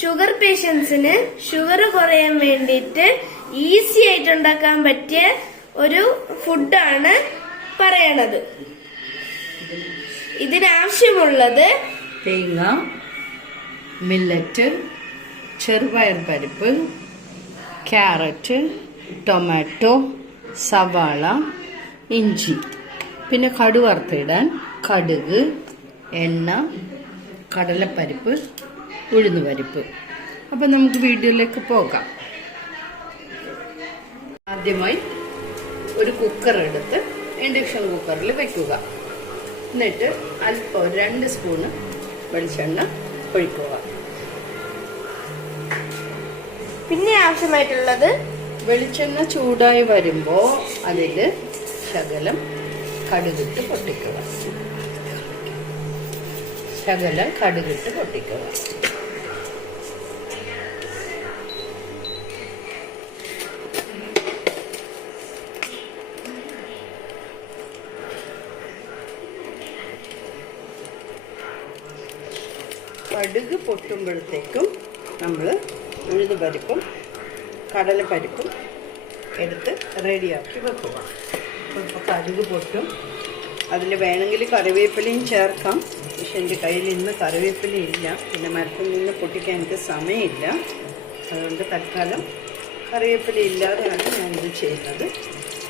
Sugar പേഷ്യൻസിന് sugar കുറയാൻ വേണ്ടിയിട്ട് ഈസി ആയിട്ട് ഉണ്ടാക്കാൻ പറ്റിയ ഒരു ഫുഡാണ് പറയണത്. ഇതിനാവശ്യമുള്ളത് തേങ്ങ, മില്ലറ്റ്, ചെറുപയർ പരിപ്പ്, ക്യാരറ്റ്, ടൊമാറ്റോ, സവാള, ഇഞ്ചി, പിന്നെ കടുക് വറുത്തിടാൻ കടുക്, എണ്ണ, കടലപ്പരിപ്പ്, ഉഴുന്നുപരിപ്പ്. അപ്പം നമുക്ക് വീഡിയോയിലേക്ക് പോകാം. ആദ്യമായി ഒരു കുക്കർ എടുത്ത് ഇൻഡക്ഷൻ കുക്കറിൽ വെക്കുക. എന്നിട്ട് അല്പം 2 സ്പൂണ് വെളിച്ചെണ്ണ ഒഴിക്കുക. പിന്നെ ആവശ്യമായിട്ടുള്ളത് വെളിച്ചെണ്ണ ചൂടായി വരുമ്പോൾ അതിൽ ശകലം കടുകിട്ട് പൊട്ടിക്കുക. കടുക് പൊട്ടുമ്പോഴത്തേക്കും നമ്മൾ ഉഴുന്നുപരിപ്പും കടലപ്പരിപ്പും എടുത്ത് റെഡിയാക്കി വെക്കുക. ഇപ്പോൾ കടുക് പൊട്ടും. അതിൽ വേണമെങ്കിൽ കറിവേപ്പിലയും ചേർക്കാം. പക്ഷെ എൻ്റെ കയ്യിൽ ഇന്ന് കറിവേപ്പില ഇല്ല. പിന്നെ മരത്തിൽ നിന്ന് പൊട്ടിക്കാൻ എനിക്ക് സമയമില്ല. അതുകൊണ്ട് തൽക്കാലം കറിവേപ്പില ഇല്ലാതെയാണ് ഞാനിത് ചെയ്യുന്നത്.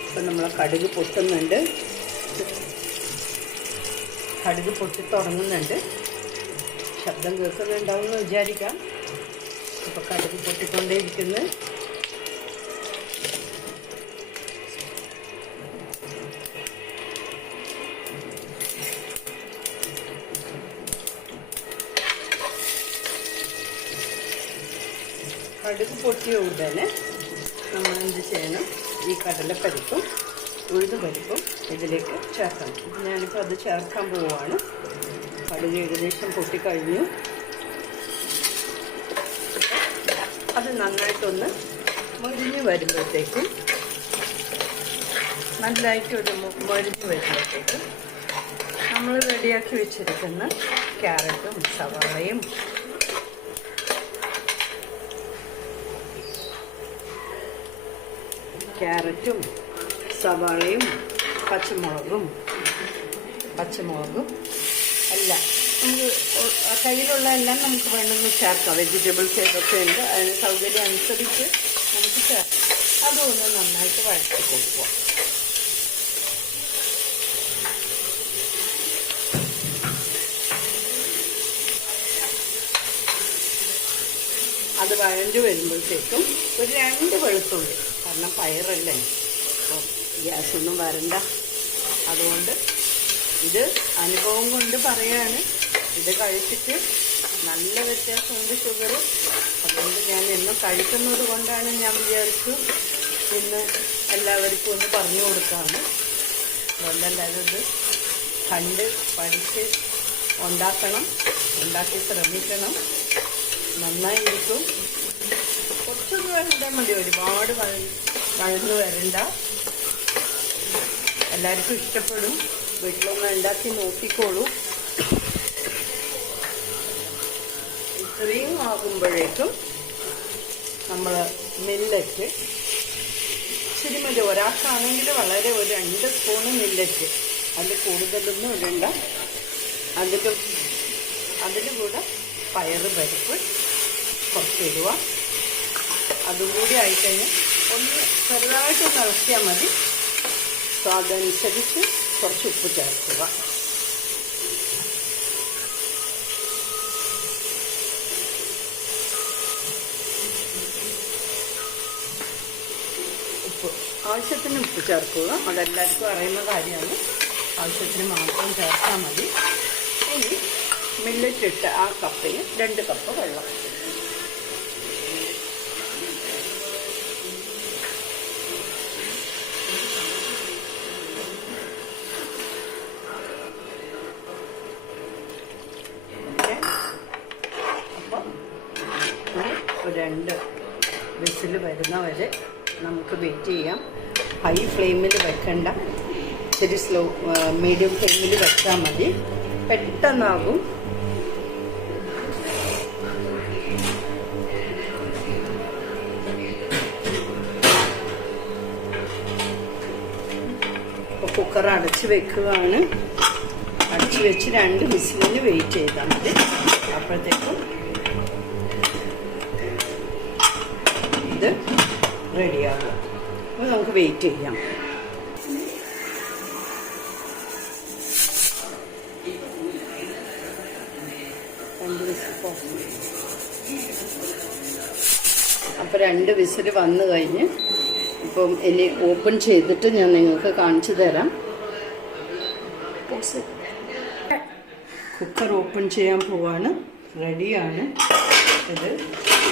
അപ്പം നമ്മൾ കടുക് പൊട്ടുന്നുണ്ട്. കടുക് പൊട്ടി തുടങ്ങുന്നുണ്ട്. ശബ്ദം കേൾക്കുന്നുണ്ടാവുമെന്ന് വിചാരിക്കാം. അപ്പോൾ കടുക് പൊട്ടിക്കൊണ്ടേയിരിക്കുന്നു. കടുക് പൊട്ടിയ ഉടനെ നമ്മൾ എന്ത് ചെയ്യണം? ഈ കടലപ്പരിപ്പും ഉഴുന്നുപരിപ്പും ഇതിലേക്ക് ചേർക്കണം. ഞാനിപ്പോൾ അത് ചേർക്കാൻ പോവുകയാണ്. കടുക് ഏകദേശം പൊട്ടിക്കഴിഞ്ഞു. അത് നന്നായിട്ടൊന്ന് മൊരിഞ്ഞ് വരുമ്പോഴത്തേക്കും നല്ലതായിട്ടൊരു മൊരിഞ്ഞ് വരുമ്പോഴത്തേക്കും നമ്മൾ റെഡിയാക്കി വെച്ചിരിക്കുന്ന ക്യാരറ്റും സവാളയും പച്ചമുളകും എല്ലാം നമുക്ക് കയ്യിലുള്ള എല്ലാം നമുക്ക് വേണമെന്ന് ചേർക്കാം. വെജിറ്റബിൾസ് ഏതൊക്കെ ഉണ്ട് അതിന് സൗകര്യം അനുസരിച്ച് നമുക്ക് ചേർക്കാം. അതൊന്ന് നന്നായിട്ട് വഴറ്റി കൊടുക്കുക. അത് വഴഞ്ഞു വരുമ്പോഴത്തേക്കും ഒരു 2 വെളുത്തുള്ളി, കാരണം പയറല്ലേ, അപ്പോൾ ഗ്യാസൊന്നും വരണ്ട. അതുകൊണ്ട് ഇത് അനുഭവം കൊണ്ട് പറയാണ്. ഇത് കഴിച്ചിട്ട് നല്ല വ്യത്യാസമുണ്ട് ഷുഗർ. അതുകൊണ്ട് ഞാൻ എന്നും കഴിക്കുന്നത് കൊണ്ടാണ് ഞാൻ വിചാരിച്ചു ഇന്ന് എല്ലാവർക്കും ഒന്ന് പറഞ്ഞു കൊടുക്കാമെന്ന്. അതുകൊണ്ട് എല്ലാവരും ഇത് കണ്ട് പഠിച്ച് ഉണ്ടാക്കി ശ്രമിക്കണം. നന്നായിരിക്കും. കുറച്ചൊന്ന് വരണ്ടാൽ മതി, ഒരുപാട് വഴന്നു വരണ്ട. എല്ലാവർക്കും ഇഷ്ടപ്പെടും. വീട്ടിലൊന്ന് ഉണ്ടാക്കി നോക്കിക്കോളൂ. ഇത്രയും ആകുമ്പോഴേക്കും നമ്മൾ മില്ലറ്റ് ഇച്ചിരി മതി. ഒരാൾക്കാണെങ്കിൽ വളരെ ഒരു 2 സ്പൂണ് മില്ലറ്റ്, അതിൽ കൂടുതലൊന്നും ഇടണ്ട. അതിൽ കൂടെ പയറ് പരിപ്പ് കുറച്ചിടുക. അതും കൂടി ആയിക്കഴിഞ്ഞാൽ ഒന്ന് ചെറുതായിട്ടൊന്ന് ഇളക്കിയാൽ മതി. സ്വാദനുസരിച്ച് കുറച്ച് ഉപ്പ് ചേർക്കുക. ആവശ്യത്തിന് ഉപ്പ് ചേർക്കുക. അതെല്ലാവർക്കും അറിയുന്ന കാര്യമാണ്. ആവശ്യത്തിന് മാത്രം ചേർത്താൽ മതി. ഇനി മില്ലറ്റ് ഇട്ട ആ കപ്പിന് 2 കപ്പ് വെള്ളം. അപ്പോൾ 2 വിസിൽ വരുന്നവരെ നമുക്ക് വെയിറ്റ് ചെയ്യാം. ഹൈ ഫ്ലെയിമിൽ വെക്കണ്ട, ഇച്ചിരി മീഡിയം ഫ്ലെയിമിൽ വെച്ചാൽ മതി. പെട്ടെന്നാകും. കുക്കർ അടച്ച് വെക്കുകയാണ്. അടച്ച് വെച്ച് 2 വിസിലിന് വെയിറ്റ് ചെയ്താൽ മതി. അപ്പോഴത്തേക്കും ഇത് റെഡിയാകും. അപ്പോൾ നമുക്ക് വെയിറ്റ് ചെയ്യാം. അപ്പോൾ 2 വിസിൽ വന്നു കഴിഞ്ഞ് ഇപ്പം ഇനി ഓപ്പൺ ചെയ്തിട്ട് ഞാൻ നിങ്ങൾക്ക് കാണിച്ചു തരാം. കുക്കർ ഓപ്പൺ ചെയ്യാൻ പോവാണ്. റെഡിയാണ് ഇത്.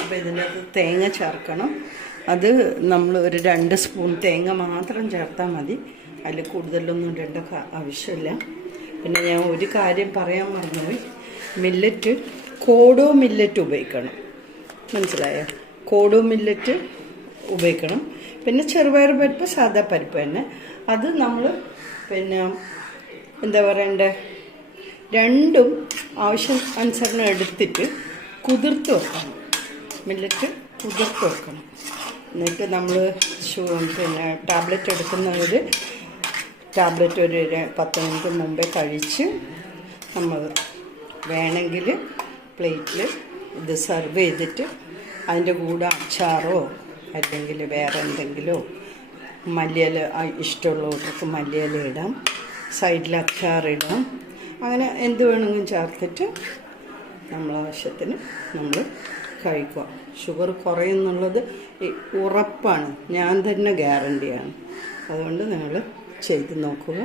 അപ്പോൾ ഇതിനകത്ത് തേങ്ങ ചേർക്കണം. അത് നമ്മൾ ഒരു 2 സ്പൂൺ തേങ്ങ മാത്രം ചേർത്താൽ മതി. അതിൽ കൂടുതലൊന്നും ഇടേണ്ട ആവശ്യമില്ല. പിന്നെ ഞാൻ ഒരു കാര്യം പറയാൻ മറന്നുപോയി. മില്ലറ്റ് കോഡോ മില്ലറ്റ് ഉപയോഗിക്കണം. മനസ്സിലായോ? കോഡോ മില്ലറ്റ് ഉപയോഗിക്കണം. പിന്നെ ചെറുപയർ പരിപ്പ്, സാദാ പരിപ്പ് തന്നെ. അത് നമ്മൾ പിന്നെ എന്താ പറയണ്ടേ, രണ്ടും ആവശ്യം അനുസരണം എടുത്തിട്ട് കുതിർത്ത് വെക്കണം. മില്ലറ്റ് കുതിർത്ത് വെക്കണം. എന്നിട്ട് നമ്മൾ പിന്നെ ടാബ്ലറ്റ് എടുക്കുന്നവർ ടാബ്ലറ്റ് ഒരു 10 മിനിറ്റ് മുമ്പേ കഴിച്ച് നമ്മൾ വേണമെങ്കിൽ പ്ലേറ്റിൽ ഇത് സെർവ് ചെയ്തിട്ട് അതിൻ്റെ കൂടെ അച്ചാറോ അല്ലെങ്കിൽ വേറെ എന്തെങ്കിലോ മല്ലിയില ഇഷ്ടമുള്ളവർക്ക് മല്ലിയില ഇടാം, സൈഡിൽ അച്ചാറിടാം. അങ്ങനെ എന്ത് വേണമെങ്കിലും ചേർത്തിട്ട് നമ്മളാവശ്യത്തിന് നമ്മൾ കഴിക്കുക. ഷുഗർ കുറയുന്നുള്ളത് ഉറപ്പാണ്. ഞാൻ തന്നെ ഗ്യാരണ്ടിയാണ്. അതുകൊണ്ട് നിങ്ങൾ ചെയ്ത് നോക്കുക,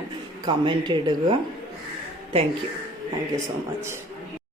കമൻറ്റ് ഇടുക. Thank you so much.